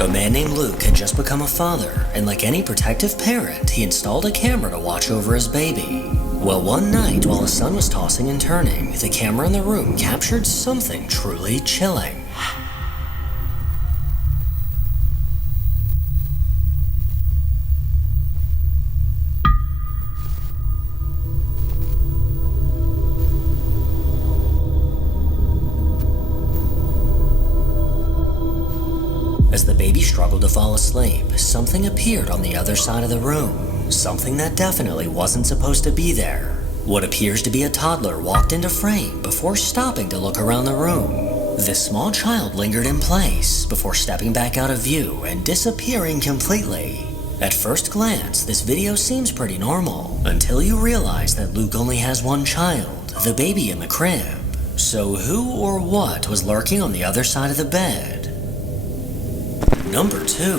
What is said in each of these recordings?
A man named Luke had just become a father, and like any protective parent, he installed a camera to watch over his baby. Well, one night, while his son was tossing and turning, the camera in the room captured something truly chilling. As the baby struggled to fall asleep, something appeared on the other side of the room. Something that definitely wasn't supposed to be there. What appears to be a toddler walked into frame before stopping to look around the room. This small child lingered in place before stepping back out of view and disappearing completely. At first glance, this video seems pretty normal, until you realize that Luke only has one child, the baby in the crib. So who or what was lurking on the other side of the bed? Number 2.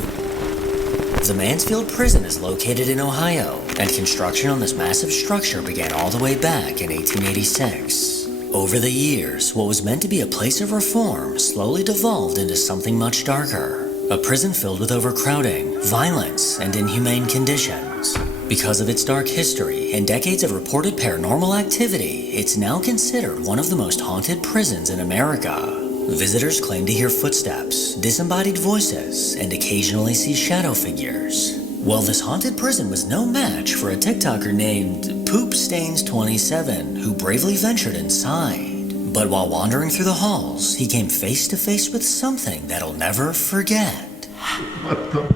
The Mansfield Prison is located in Ohio, and construction on this massive structure began all the way back in 1886. Over the years, what was meant to be a place of reform slowly devolved into something much darker. A prison filled with overcrowding, violence, and inhumane conditions. Because of its dark history and decades of reported paranormal activity, it's now considered one of the most haunted prisons in America. Visitors claim to hear footsteps, disembodied voices, and occasionally see shadow figures. Well, this haunted prison was no match for a TikToker named Poopstains27 who bravely ventured inside. But while wandering through the halls, he came face to face with something that'll never forget. What the?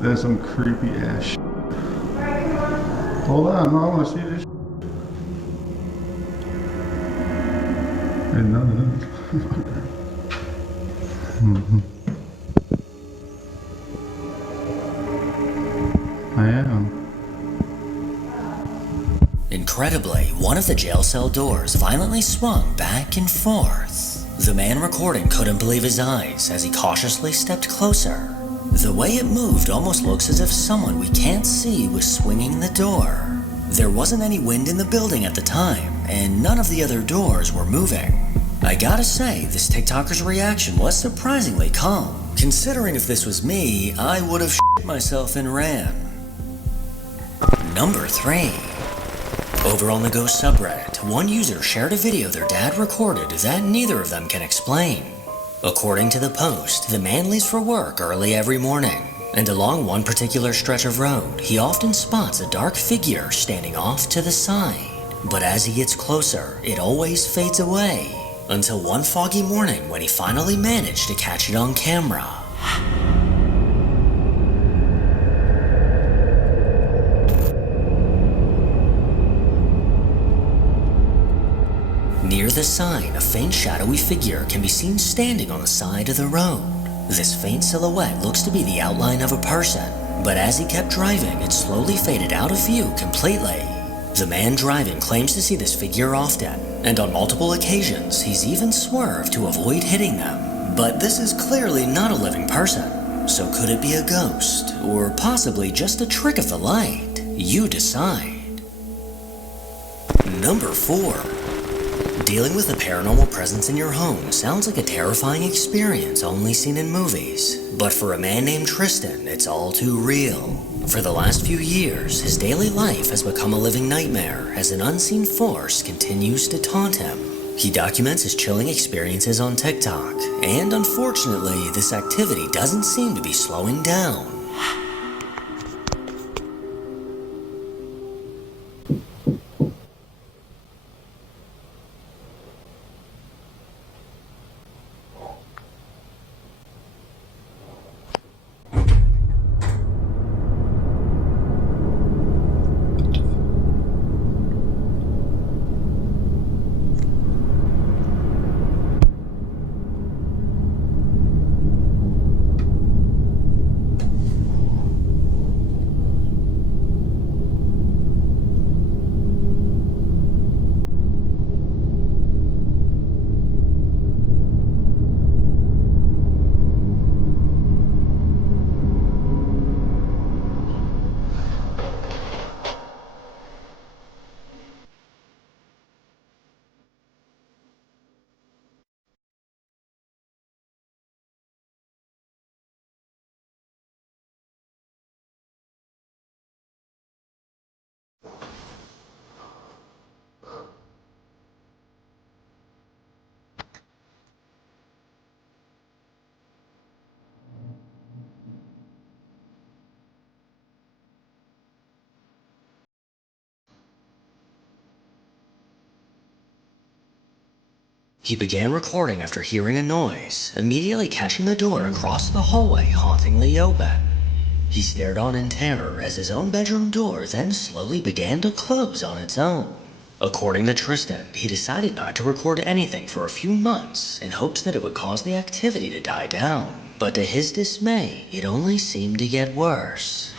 That's some creepy ass shit. Hold on, I want to see this shit. And none of them. I am. Incredibly, one of the jail cell doors violently swung back and forth. The man recording couldn't believe his eyes as he cautiously stepped closer. The way it moved almost looks as if someone we can't see was swinging the door. There wasn't any wind in the building at the time, and none of the other doors were moving. I gotta say, this TikToker's reaction was surprisingly calm. Considering if this was me, I would have shit myself and ran. Number 3. Over on the Ghost subreddit, one user shared a video their dad recorded that neither of them can explain. According to the post, the man leaves for work early every morning, and along one particular stretch of road, he often spots a dark figure standing off to the side. But as he gets closer, it always fades away, until one foggy morning when he finally managed to catch it on camera. Near the sign, a faint shadowy figure can be seen standing on the side of the road. This faint silhouette looks to be the outline of a person, but as he kept driving, it slowly faded out of view completely. The man driving claims to see this figure often, and on multiple occasions, he's even swerved to avoid hitting them. But this is clearly not a living person, so could it be a ghost, or possibly just a trick of the light? You decide. Number 4. Dealing with a paranormal presence in your home sounds like a terrifying experience only seen in movies. But for a man named Tristan, it's all too real. For the last few years, his daily life has become a living nightmare as an unseen force continues to taunt him. He documents his chilling experiences on TikTok, and unfortunately, this activity doesn't seem to be slowing down. He began recording after hearing a noise, immediately catching the door across the hallway hauntingly open. He stared on in terror as his own bedroom door then slowly began to close on its own. According to Tristan, he decided not to record anything for a few months in hopes that it would cause the activity to die down. But to his dismay, it only seemed to get worse.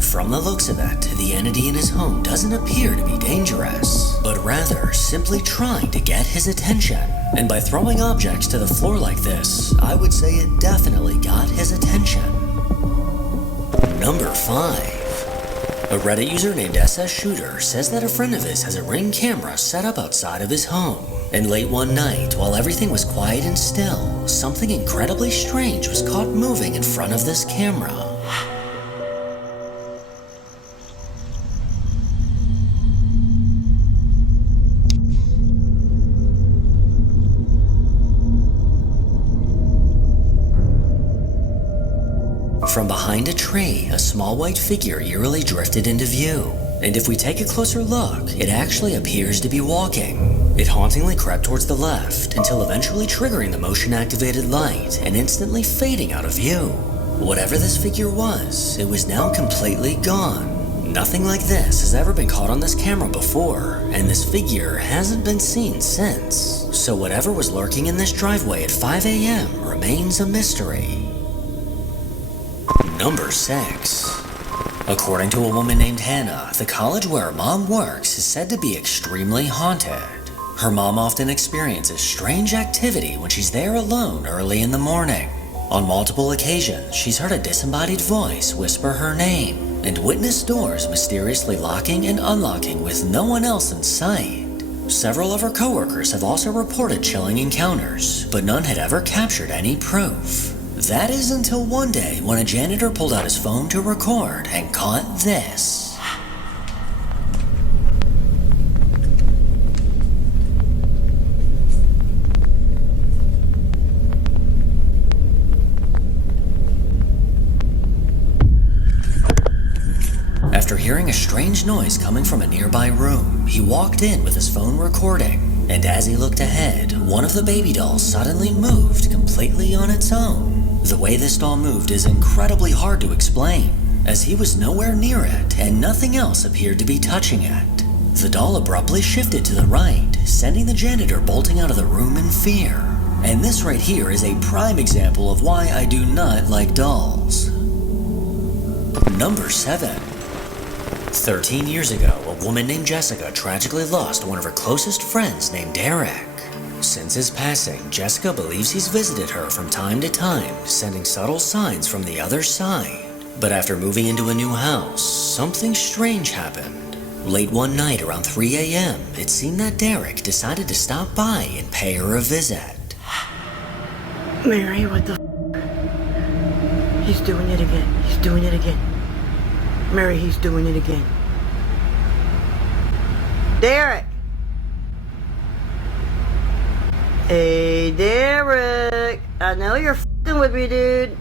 From the looks of it, the entity in his home doesn't appear to be dangerous, but rather simply trying to get his attention. And by throwing objects to the floor like this, I would say it definitely got his attention. Number 5. A Reddit user named SS Shooter says that a friend of his has a Ring camera set up outside of his home. And late one night, while everything was quiet and still, something incredibly strange was caught moving in front of this camera. From behind a tree, a small white figure eerily drifted into view. And if we take a closer look, it actually appears to be walking. It hauntingly crept towards the left, until eventually triggering the motion-activated light and instantly fading out of view. Whatever this figure was, it was now completely gone. Nothing like this has ever been caught on this camera before, and this figure hasn't been seen since. So whatever was lurking in this driveway at 5 a.m. remains a mystery. Number 6. According to a woman named Hannah, the college where her mom works is said to be extremely haunted. Her mom often experiences strange activity when she's there alone early in the morning. On multiple occasions, she's heard a disembodied voice whisper her name and witnessed doors mysteriously locking and unlocking with no one else in sight. Several of her coworkers have also reported chilling encounters, but none had ever captured any proof. That is until one day when a janitor pulled out his phone to record and caught this. After hearing a strange noise coming from a nearby room, he walked in with his phone recording, and as he looked ahead, one of the baby dolls suddenly moved completely on its own. The way this doll moved is incredibly hard to explain, as he was nowhere near it and nothing else appeared to be touching it. The doll abruptly shifted to the right, sending the janitor bolting out of the room in fear. And this right here is a prime example of why I do not like dolls. Number 7. 13 years ago, a woman named Jessica tragically lost one of her closest friends named Derek. Since his passing, Jessica believes he's visited her from time to time, sending subtle signs from the other side. But after moving into a new house, something strange happened. Late one night around 3 a.m., it seemed that Derek decided to stop by and pay her a visit. Mary, what the He's doing it again. He's doing it again. Mary, he's doing it again. Derek! Hey, Derek! I know you're f***ing with me, dude.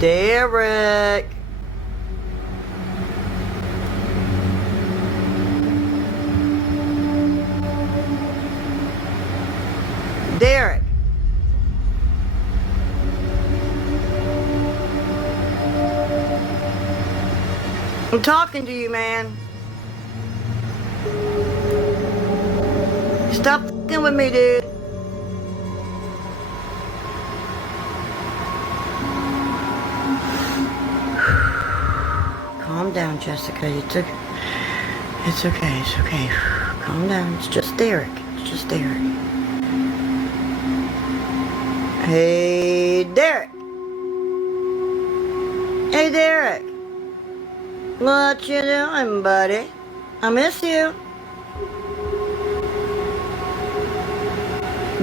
Derek! Derek! I'm talking to you, man. Stop f***ing with me, dude. Calm down, Jessica. It's okay. It's okay. It's okay. Calm down. It's just Derek. It's just Derek. Hey, Derek. Hey, Derek. What you doing, buddy? I miss you.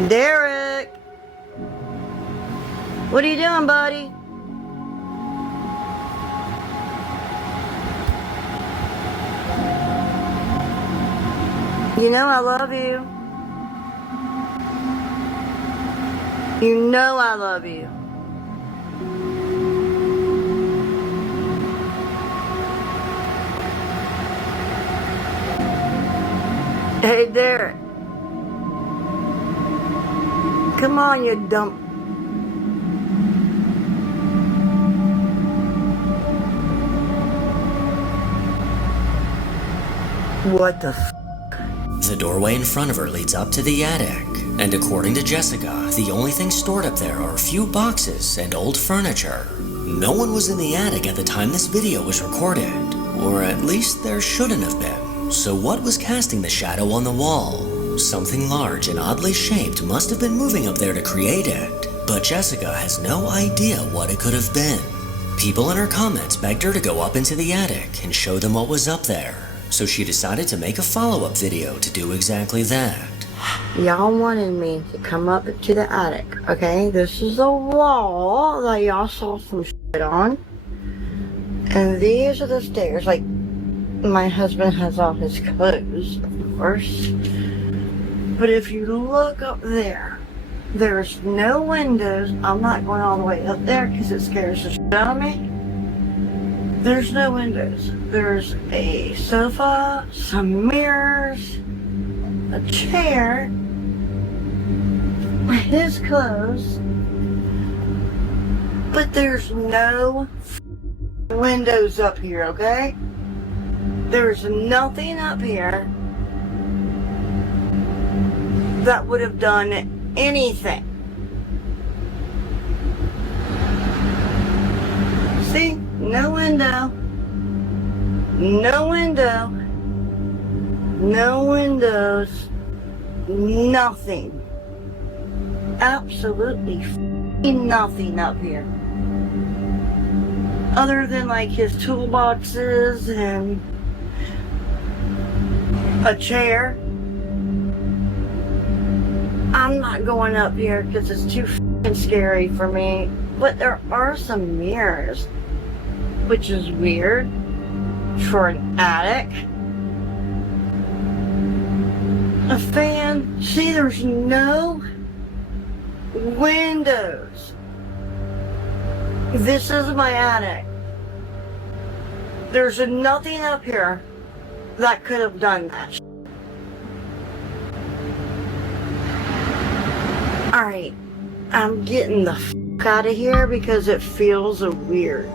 Derek. What are you doing, buddy? You know I love you. You know I love you. Hey, Derek. Come on, you dumb... What the f***? The doorway in front of her leads up to the attic, and according to Jessica, the only thing stored up there are a few boxes and old furniture. No one was in the attic at the time this video was recorded, or at least there shouldn't have been. So what was casting the shadow on the wall? Something large and oddly shaped must have been moving up there to create it, but Jessica has no idea what it could have been. People in her comments begged her to go up into the attic and show them what was up there, so she decided to make a follow-up video to do exactly that. Y'all wanted me to come up to the attic, okay? This is a wall that y'all saw some shit on. And these are the stairs. Like, my husband has all his clothes, of course. But if you look up there, there's no windows. I'm not going all the way up there because it scares the shit out of me. There's no windows. There's a sofa, some mirrors, a chair, his clothes, but there's no windows up here, okay? There's nothing up here that would have done anything. See? No window. No window. No windows. Nothing. Absolutely nothing up here. Other than like his toolboxes and a chair. I'm not going up here because it's too f***ing scary for me. But there are some mirrors, which is weird for an attic. A fan. See, there's no windows. This is my attic. There's nothing up here that could have done that. Alright, I'm getting the out of here because it feels weird.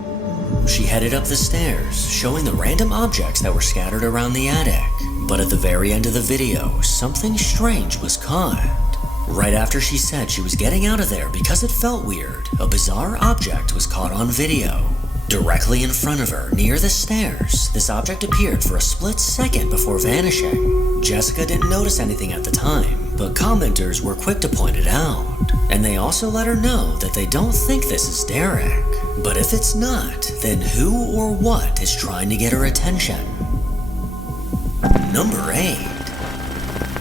She headed up the stairs, showing the random objects that were scattered around the attic. But at the very end of the video, something strange was caught. Right after she said she was getting out of there because it felt weird, a bizarre object was caught on video. Directly in front of her, near the stairs, this object appeared for a split second before vanishing. Jessica didn't notice anything at the time, but commenters were quick to point it out. And they also let her know that they don't think this is Derek. But if it's not, then who or what is trying to get her attention? Number 8.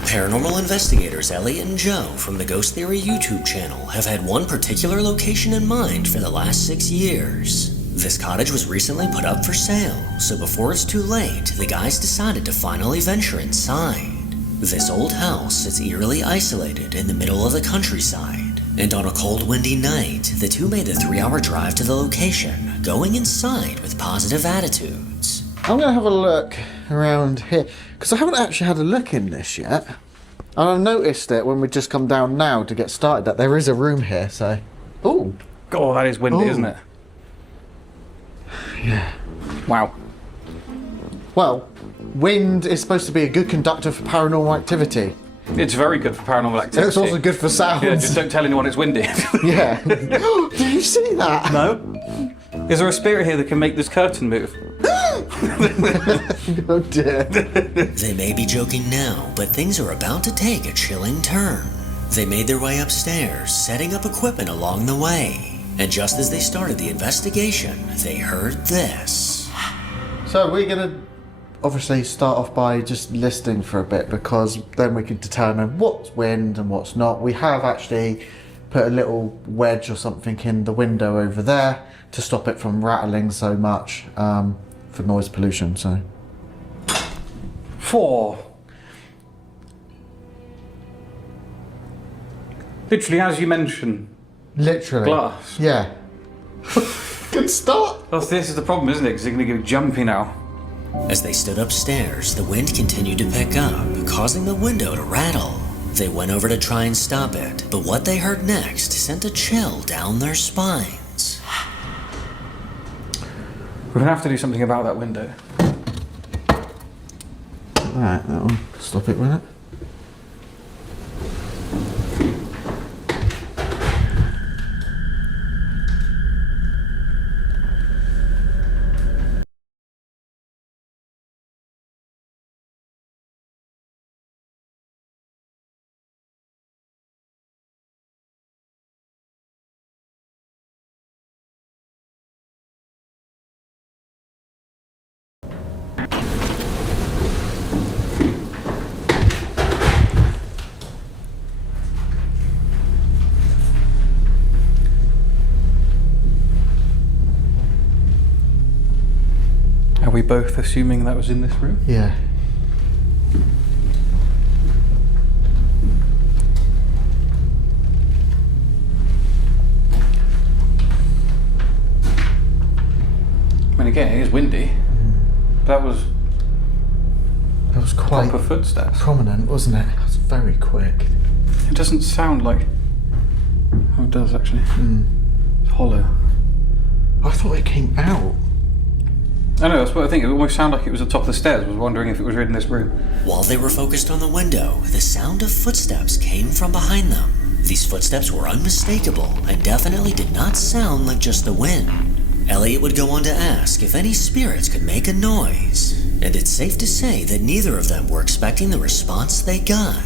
Paranormal investigators Elliot and Joe from the Ghost Theory YouTube channel have had one particular location in mind for the last 6 years. This cottage was recently put up for sale, so before it's too late, the guys decided to finally venture inside. This old house sits eerily isolated in the middle of the countryside, and on a cold, windy night, the two made the 3-hour drive to the location, going inside with positive attitudes. I'm going to have a look around here, because I haven't actually had a look in this yet. And I've noticed it when we just come down now to get started, that there is a room here, so... Ooh. Oh, that is windy, isn't it? Yeah. Wow. Well, wind is supposed to be a good conductor for paranormal activity. It's very good for paranormal activity. It's also good for sounds. Yeah, just don't tell anyone it's windy. Yeah. Did you see that? No. Is there a spirit here that can make this curtain move? Oh dear. They may be joking now, but things are about to take a chilling turn. They made their way upstairs, setting up equipment along the way. And just as they started the investigation, they heard this. So we're going to obviously start off by just listening for a bit, because then we can determine what's wind and what's not. We have actually put a little wedge or something in the window over there to stop it from rattling so much for noise pollution. So 4. Literally, as you mentioned, literally glass. Yeah. Good start. Well, this is the problem, isn't it? Because they're going to go jumpy now. As they stood upstairs, the wind continued to pick up, causing the window to rattle. They went over to try and stop it, but what they heard next sent a chill down their spines. We're going to have to do something about that window. Alright, that one. Stop it, will it? Are we both assuming that was in this room? Yeah. I mean, again, it is windy. That was quite proper footsteps. prominent, wasn't it? It was very quick. It doesn't sound like... Oh, it does, actually. It's hollow. I thought it came out. I know, that's what I think. It almost sounded like it was at the top of the stairs. I was wondering if it was in this room. While they were focused on the window, the sound of footsteps came from behind them. These footsteps were unmistakable and definitely did not sound like just the wind. Elliot would go on to ask if any spirits could make a noise, and it's safe to say that neither of them were expecting the response they got.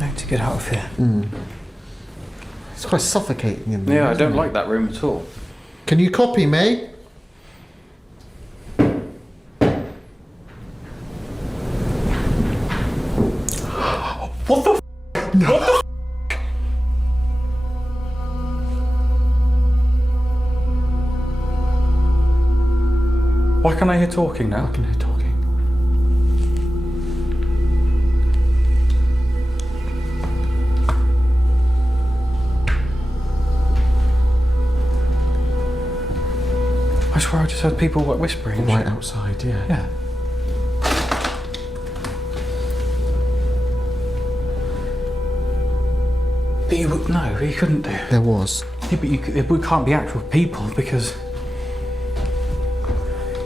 I need to get out of here. It's quite suffocating in there. Yeah, I isn't don't it? like that room at all. Can you copy me? What the What the Why can't I hear talking now? I can hear talking. I I swear I just heard people whispering. and Right shit. outside, yeah. Yeah. But you couldn't do. There was. Yeah, but we can't be actual people because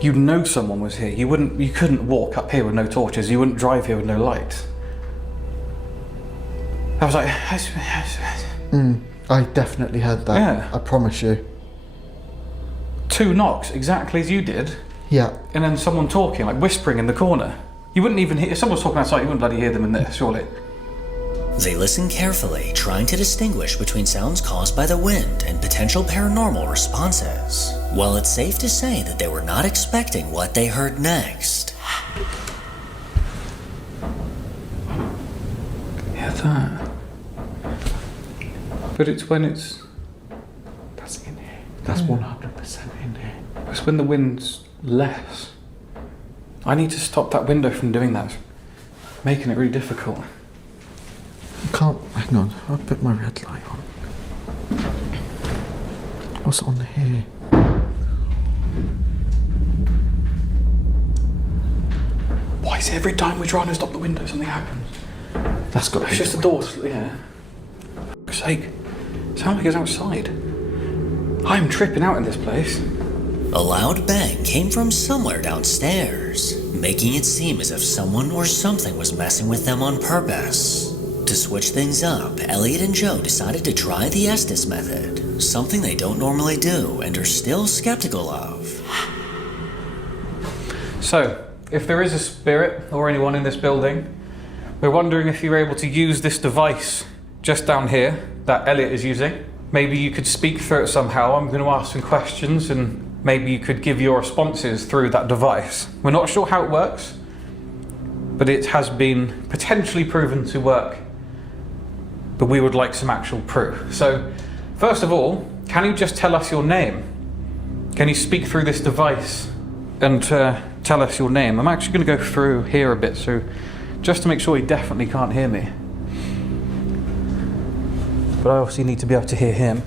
you'd know someone was here. You couldn't walk up here with no torches. You wouldn't drive here with no lights. I was like, I definitely heard that. Yeah. I promise you. 2 knocks, exactly as you did, Yeah. and then someone talking, like whispering in the corner. You wouldn't even hear, if someone was talking outside, you wouldn't bloody hear them in there, surely. They listened carefully, trying to distinguish between sounds caused by the wind and potential paranormal responses. Well, it's safe to say that they were not expecting what they heard next. Yeah, that. But it's when it's... That's in here. That's 100% in here. It's when the wind's less. I need to stop that window from doing that. Making it really difficult. I can't. Hang on. I'll put my red light on. What's on here? Why is it every time we try to stop the window, something happens? That's got to It's be just the doors, yeah. For fuck's sake. Sound like it's outside. I'm tripping out in this place. A loud bang came from somewhere downstairs, making it seem as if someone or something was messing with them on purpose. To switch things up, Elliot and Joe decided to try the Estes method, something they don't normally do and are still skeptical of. So, if there is a spirit or anyone in this building, we're wondering if you're able to use this device just down here that Elliot is using. Maybe you could speak through it somehow. I'm going to ask some questions and maybe you could give your responses through that device. We're not sure how it works, but it has been potentially proven to work. But we would like some actual proof. So, first of all, can you just tell us your name? Can you speak through this device and tell us your name? I'm actually going to go through here a bit, so just to make sure he definitely can't hear me. But I obviously need to be able to hear him.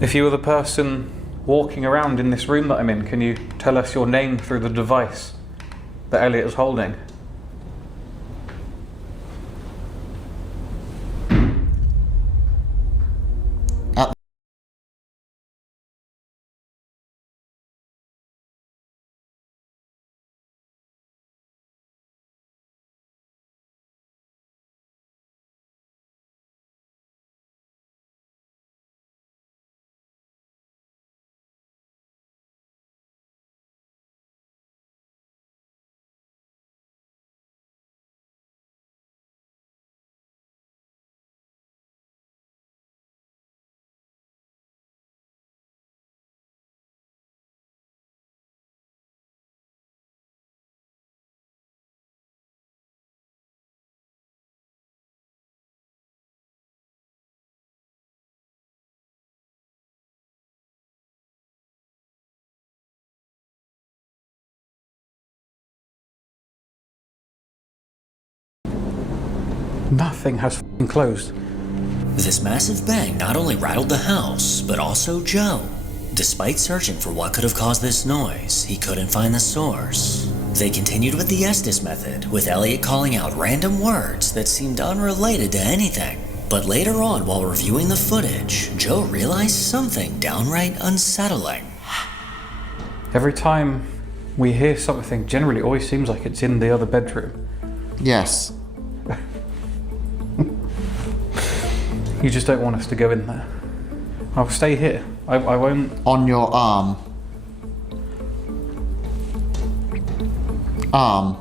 If you were the person walking around in this room that I'm in, can you tell us your name through the device that Elliot is holding? Nothing has f***ing closed. This massive bang not only rattled the house, but also Joe. Despite searching for what could have caused this noise, he couldn't find the source. They continued with the Estes method, with Elliot calling out random words that seemed unrelated to anything. But later on, while reviewing the footage, Joe realized something downright unsettling. Every time we hear something, generally it always seems like it's in the other bedroom. Yes. You just don't want us to go in there. I'll stay here. I won't... On your arm. Arm.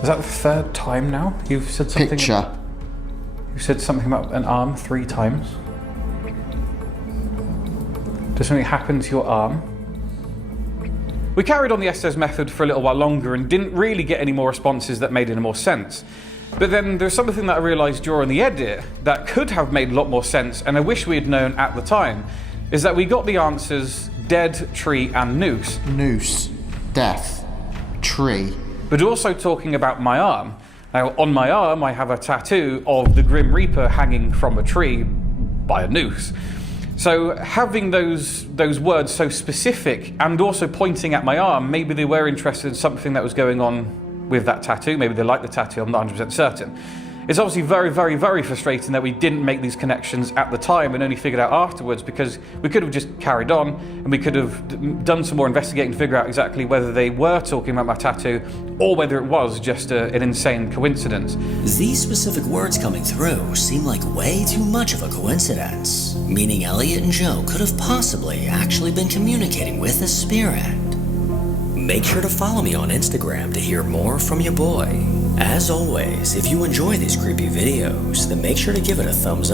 Is that the 3rd time now? You've said something... Picture. You've said something about an arm 3 times. Does something happen to your arm? We carried on the Estes method for a little while longer and didn't really get any more responses that made any more sense. But then there's something that I realised during the edit that could have made a lot more sense, and I wish we had known at the time, is that we got the answers dead, tree and noose. Noose. Death. Tree. But also talking about my arm. Now, on my arm I have a tattoo of the Grim Reaper hanging from a tree by a noose. So having those words so specific and also pointing at my arm, maybe they were interested in something that was going on with that tattoo. Maybe they liked the tattoo, I'm not 100% certain. It's obviously very, very, very frustrating that we didn't make these connections at the time and only figured out afterwards, because we could have just carried on and we could have done some more investigating to figure out exactly whether they were talking about my tattoo or whether it was just an insane coincidence. These specific words coming through seem like way too much of a coincidence, meaning Elliot and Joe could have possibly actually been communicating with a spirit. Make sure to follow me on Instagram to hear more from your boy. As always, if you enjoy these creepy videos, then make sure to give it a thumbs up.